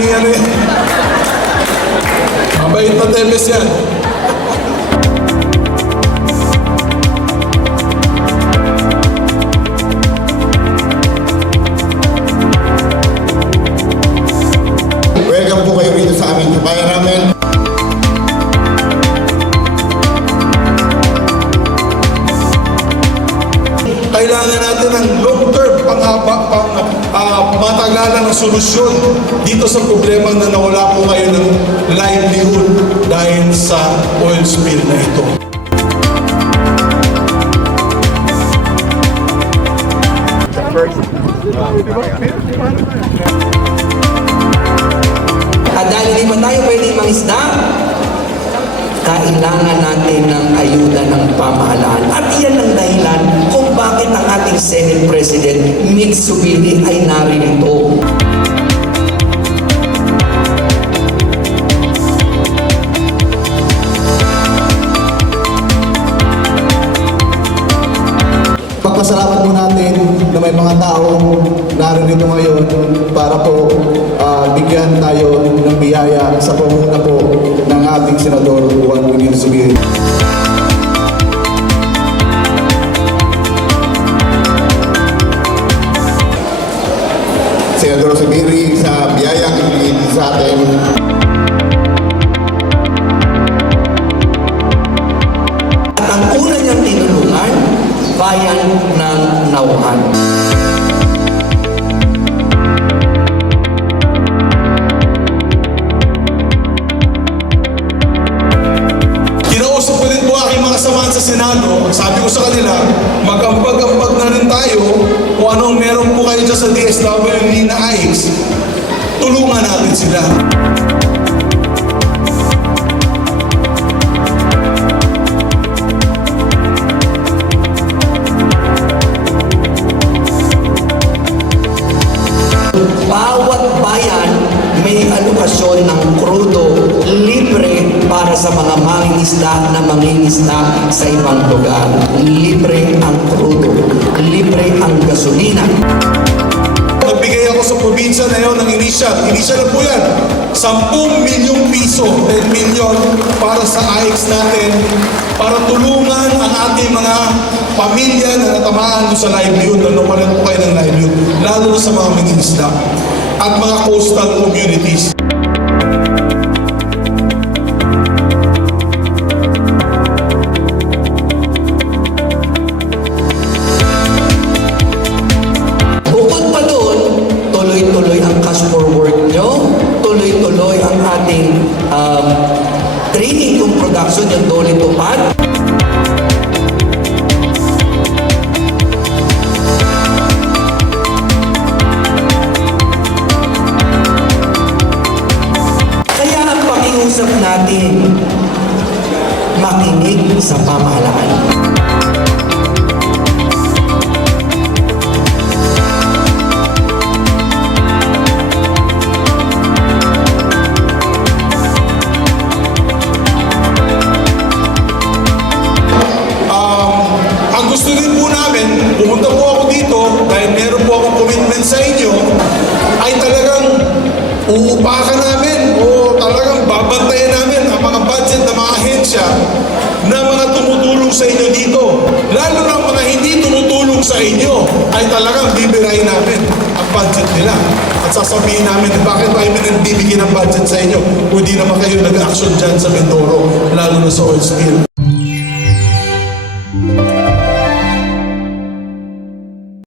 Simpleng ano yan. Mabait na temes yan. Welcome po kayo dito sa aming bayan namin. Kailangan natin ng long-term, matagalan ng solusyon dito sa problema na nawala po kayo ng livelihood dahil sa oil spill na ito. At dahil hindi pa tayo pwedeng mangisda, kailangan natin ng ayuda ng pamahalaan. At iyan ang dahilan kung bakit ang ating Senate President, Mig Zubiri, ay naririto. Pagpasalamat po natin na may mga taong naririto ngayon para po bigyan tayo ng biyaya sa pamumuno po ng ating Senador Juan Miguel Zubiri. Senador Zubiri, sa biyayang ibigay sa atin. At ang una niyang tinulungan, bayan ng Nauhan. Kinausap ko din po aking mga samahan sa Senado. Sabi ko sa kanila, mag-ambag-ambag na rin tayo kung anong meron po kayo dyan sa DSWD na AIX. Tulungan natin sila. Bawat bayan may alokasyon ng krudo libre para sa mga mangingisda na mangingisda sa ibang lugar. Libre ang krudo, libre ang gasolina. Nagbigay ako sa probinsya na yun ng initial. Initial na po yan. 10 milyong piso, 10 milyon para sa AIX natin para tulungan ang ating mga pamilya na natamaan sa livelihood, na nawalan po kayo ng livelihood, lalo na sa mga mangingisda at mga coastal communities. Bukod pa doon, tuloy-tuloy ang cash for work nyo, tuloy-tuloy ang ating training kung production yung Dole Tupad. Kaya ang pakiusap natin, makinig sa pamahalaan. Ang gusto rin po namin, pumunta po ako dito dahil meron po akong commitment sa inyo, ay talagang uupakan namin o talagang babantayan namin ang mga budget ng mga ahensya na mga tumutulong sa inyo dito. Lalo na mga hindi tumutulong sa inyo ay talagang bibirahin namin ang budget nila. At sasabihin namin, bakit ba kami nagbibigyan ng budget sa inyo kung di naman kayo nag-action dyan sa Mindoro, lalo na sa oil spill.